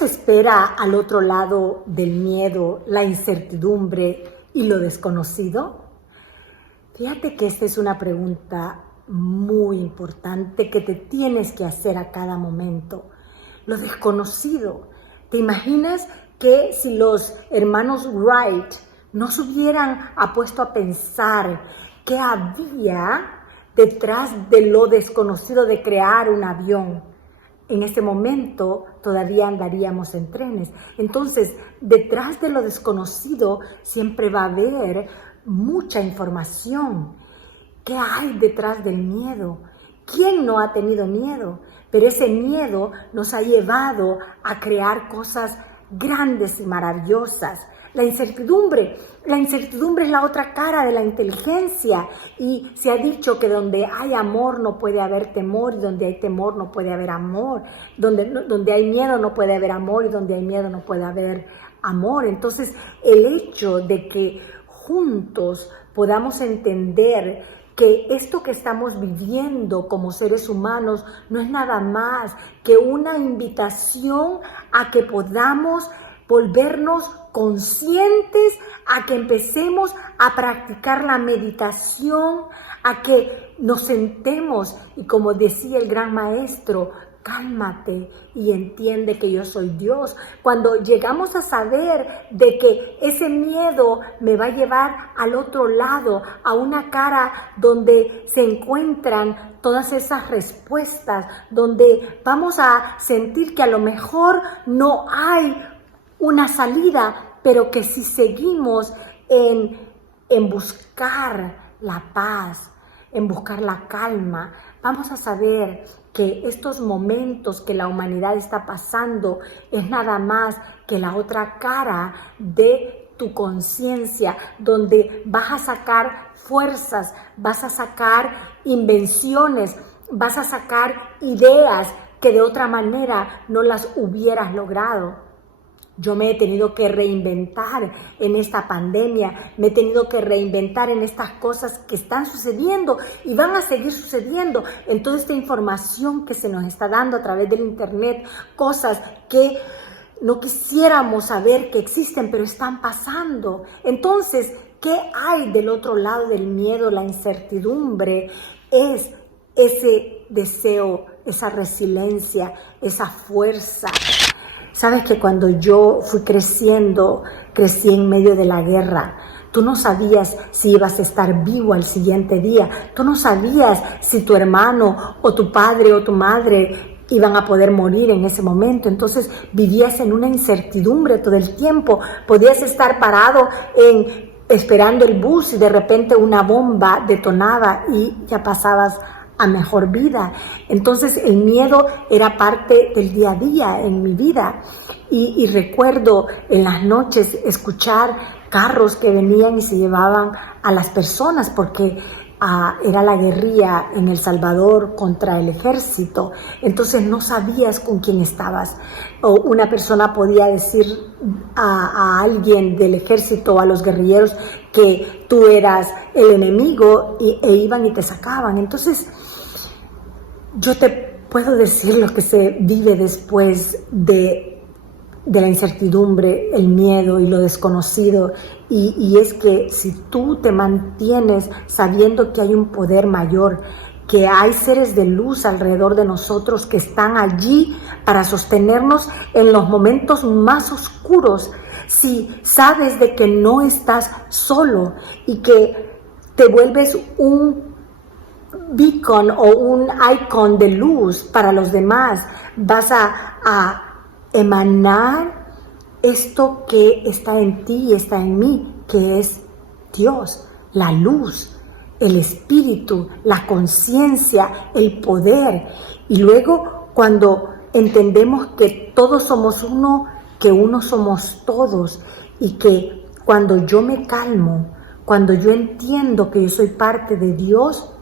nos espera al otro lado del miedo, la incertidumbre y lo desconocido? Fíjate que esta es una pregunta muy importante que te tienes que hacer a cada momento. Lo desconocido. ¿Te imaginas que si los hermanos Wright no se hubieran puesto a pensar qué había detrás de lo desconocido de crear un avión? En este momento todavía andaríamos en trenes. Entonces, detrás de lo desconocido siempre va a haber mucha información. ¿Qué hay detrás del miedo? ¿Quién no ha tenido miedo? Pero ese miedo nos ha llevado a crear cosas grandes y maravillosas. La incertidumbre es la otra cara de la inteligencia, y se ha dicho que donde hay amor no puede haber temor, y donde hay temor no puede haber amor, donde hay miedo no puede haber amor, y donde hay miedo no puede haber amor. Entonces, el hecho de que juntos podamos entender que esto que estamos viviendo como seres humanos no es nada más que una invitación a que podamos volvernos conscientes, a que empecemos a practicar la meditación, a que nos sentemos y, como decía el gran maestro, cálmate y entiende que yo soy Dios. Cuando llegamos a saber de que ese miedo me va a llevar al otro lado, a una cara donde se encuentran todas esas respuestas, donde vamos a sentir que a lo mejor no hay una salida, pero que si seguimos en buscar la paz, en buscar la calma, vamos a saber que estos momentos que la humanidad está pasando es nada más que la otra cara de tu conciencia, donde vas a sacar fuerzas, vas a sacar invenciones, vas a sacar ideas que de otra manera no las hubieras logrado. Yo me he tenido que reinventar en esta pandemia, me he tenido que reinventar en estas cosas que están sucediendo y van a seguir sucediendo en toda esta información que se nos está dando a través del internet, cosas que no quisiéramos saber que existen, pero están pasando. Entonces, ¿qué hay del otro lado del miedo, la incertidumbre? Es ese deseo, esa resiliencia, esa fuerza. Sabes que cuando yo fui creciendo, crecí en medio de la guerra. Tú no sabías si ibas a estar vivo al siguiente día. Tú no sabías si tu hermano o tu padre o tu madre iban a poder morir en ese momento. Entonces vivías en una incertidumbre todo el tiempo. Podías estar parado esperando el bus y de repente una bomba detonaba y ya pasabas a mejor vida. Entonces el miedo era parte del día a día en mi vida, y recuerdo en las noches escuchar carros que venían y se llevaban a las personas porque era la guerrilla en El Salvador contra el ejército. Entonces no sabías con quién estabas, o una persona podía decir a alguien del ejército, a los guerrilleros, que tú eras el enemigo e iban y te sacaban. Entonces yo te puedo decir lo que se vive después de la incertidumbre, el miedo y lo desconocido, y es que si tú te mantienes sabiendo que hay un poder mayor, que hay seres de luz alrededor de nosotros que están allí para sostenernos en los momentos más oscuros, si sabes de que no estás solo y que te vuelves un beacon o un icon de luz para los demás, vas a emanar esto que está en ti y está en mí, que es Dios, la luz, el espíritu, la conciencia, el poder. Y luego, cuando entendemos que todos somos uno, que uno somos todos, y que cuando yo me calmo, cuando yo entiendo que yo soy parte de Dios,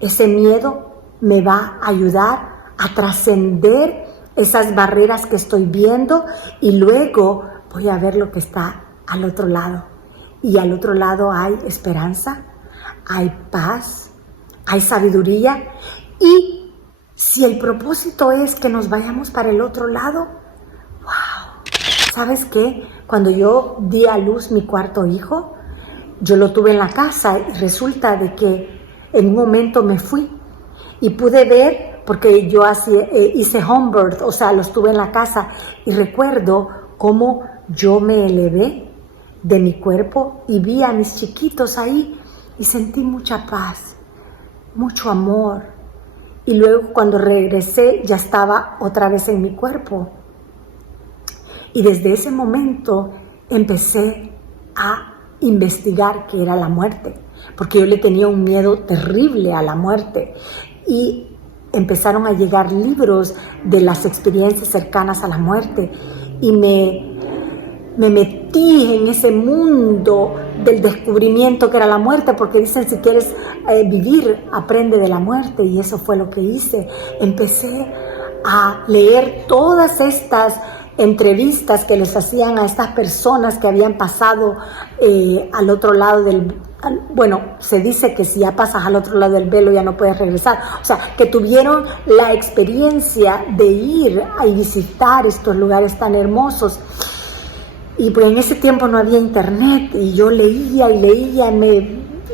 ese miedo me va a ayudar a trascender esas barreras que estoy viendo, y luego voy a ver lo que está al otro lado. Y al otro lado hay esperanza, hay paz, hay sabiduría. Y si el propósito es que nos vayamos para el otro lado, ¡wow! ¿Sabes qué? Cuando yo di a luz mi cuarto hijo, yo lo tuve en la casa y resulta de que en un momento me fui y pude ver, porque yo hice home birth, o sea, los tuve en la casa, y recuerdo cómo yo me elevé de mi cuerpo y vi a mis chiquitos ahí y sentí mucha paz, mucho amor. Y luego cuando regresé ya estaba otra vez en mi cuerpo. Y desde ese momento empecé a investigar qué era la muerte, porque yo le tenía un miedo terrible a la muerte. Y empezaron a llegar libros de las experiencias cercanas a la muerte y me metí en ese mundo del descubrimiento que era la muerte, porque dicen si quieres vivir, aprende de la muerte, y eso fue lo que hice. Empecé a leer todas estas entrevistas que les hacían a estas personas que habían pasado al otro lado del... Bueno, se dice que si ya pasas al otro lado del velo ya no puedes regresar. O sea, que tuvieron la experiencia de ir a visitar estos lugares tan hermosos. Y pues en ese tiempo no había internet y yo leía y leía.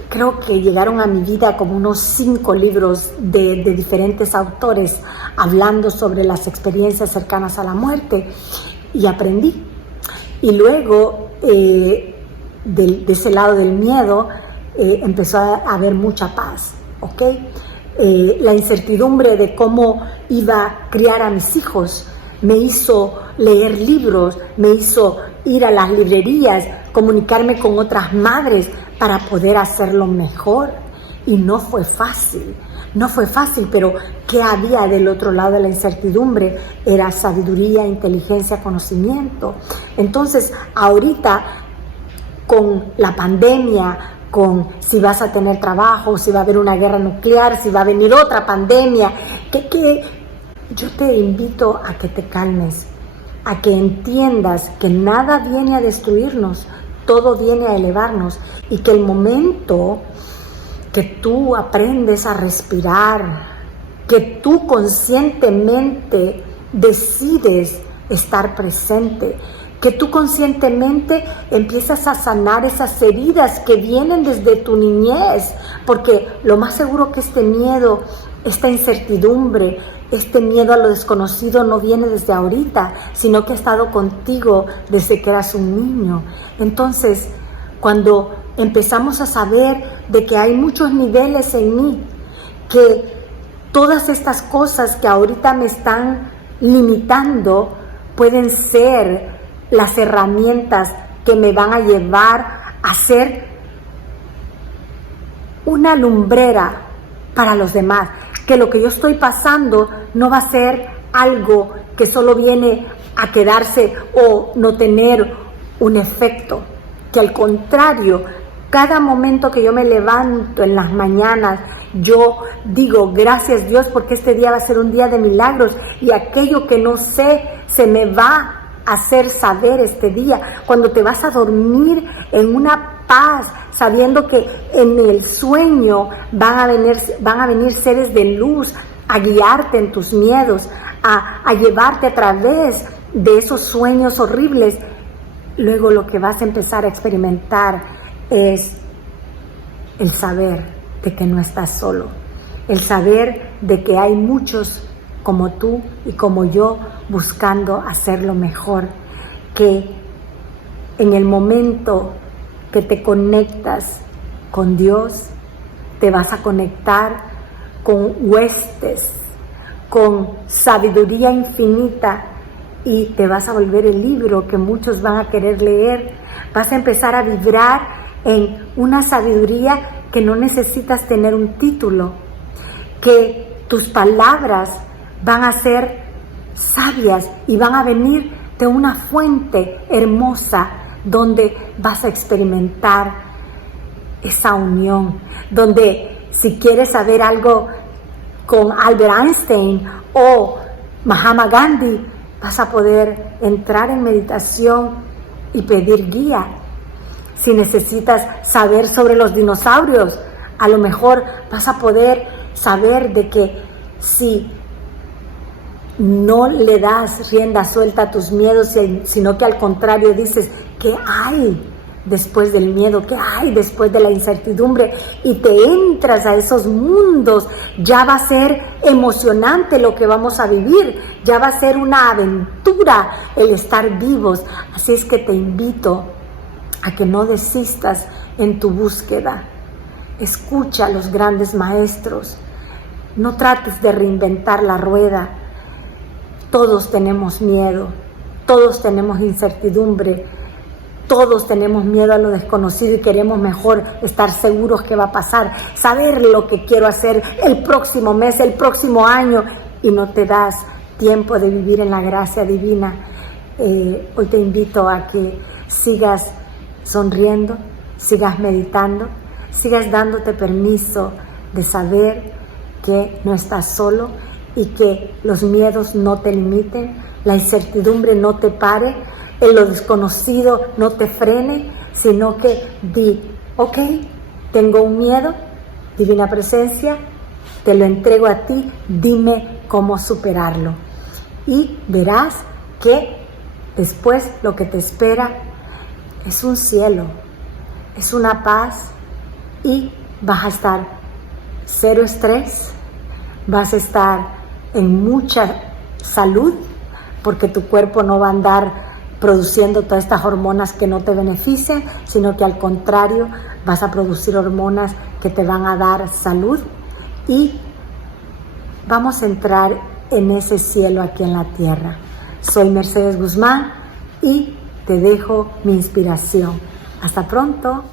Creo que llegaron a mi vida como unos 5 libros de diferentes autores hablando sobre las experiencias cercanas a la muerte, y aprendí. Y luego de ese lado del miedo empezó a haber mucha paz, ¿ok? La incertidumbre de cómo iba a criar a mis hijos me hizo leer libros, me hizo ir a las librerías, comunicarme con otras madres para poder hacerlo mejor. Y no fue fácil, pero ¿qué había del otro lado de la incertidumbre? Era sabiduría, inteligencia, conocimiento. Entonces, ahorita, con la pandemia, con si vas a tener trabajo, si va a haber una guerra nuclear, si va a venir otra pandemia, yo te invito a que te calmes, a que entiendas que nada viene a destruirnos, todo viene a elevarnos, y que el momento que tú aprendes a respirar, que tú conscientemente decides estar presente, que tú conscientemente empiezas a sanar esas heridas que vienen desde tu niñez, porque lo más seguro que este miedo, esta incertidumbre, este miedo a lo desconocido no viene desde ahorita, sino que ha estado contigo desde que eras un niño. Entonces, cuando empezamos a saber de que hay muchos niveles en mí, que todas estas cosas que ahorita me están limitando pueden ser las herramientas que me van a llevar a ser una lumbrera para los demás, que lo que yo estoy pasando no va a ser algo que solo viene a quedarse o no tener un efecto, que al contrario, cada momento que yo me levanto en las mañanas, yo digo gracias Dios porque este día va a ser un día de milagros, y aquello que no sé se me va a hacer saber este día. Cuando te vas a dormir en una paz, sabiendo que en el sueño van a venir seres de luz a guiarte en tus miedos, a llevarte a través de esos sueños horribles. Luego lo que vas a empezar a experimentar es el saber de que no estás solo, el saber de que hay muchos como tú y como yo buscando hacerlo mejor, que en el momento que te conectas con Dios, te vas a conectar con huestes, con sabiduría infinita, y te vas a volver el libro que muchos van a querer leer. Vas a empezar a vibrar en una sabiduría que no necesitas tener un título, que tus palabras van a ser sabias y van a venir de una fuente hermosa donde vas a experimentar esa unión, donde si quieres saber algo con Albert Einstein o Mahatma Gandhi, vas a poder entrar en meditación y pedir guía. Si necesitas saber sobre los dinosaurios, a lo mejor vas a poder saber de que si no le das rienda suelta a tus miedos, sino que al contrario dices, ¿qué hay después del miedo? ¿Qué hay después de la incertidumbre? Y te entras a esos mundos, ya va a ser emocionante lo que vamos a vivir, ya va a ser una aventura el estar vivos. Así es que te invito a que no desistas en tu búsqueda. Escucha a los grandes maestros, no trates de reinventar la rueda. Todos tenemos miedo, todos tenemos incertidumbre, todos tenemos miedo a lo desconocido y queremos mejor estar seguros que va a pasar, saber lo que quiero hacer el próximo mes, el próximo año, y no te das tiempo de vivir en la gracia divina. Hoy te invito a que sigas sonriendo, sigas meditando, sigas dándote permiso de saber que no estás solo y que los miedos no te limiten, la incertidumbre no te pare, lo desconocido no te frene, sino que di, ok, tengo un miedo, divina presencia, te lo entrego a ti, dime cómo superarlo. Y verás que después lo que te espera es un cielo, es una paz y vas a estar cero estrés, vas a estar en mucha salud porque tu cuerpo no va a andar produciendo todas estas hormonas que no te benefician, sino que al contrario vas a producir hormonas que te van a dar salud y vamos a entrar en ese cielo aquí en la tierra. Soy Mercedes Guzmán y te dejo mi inspiración. Hasta pronto.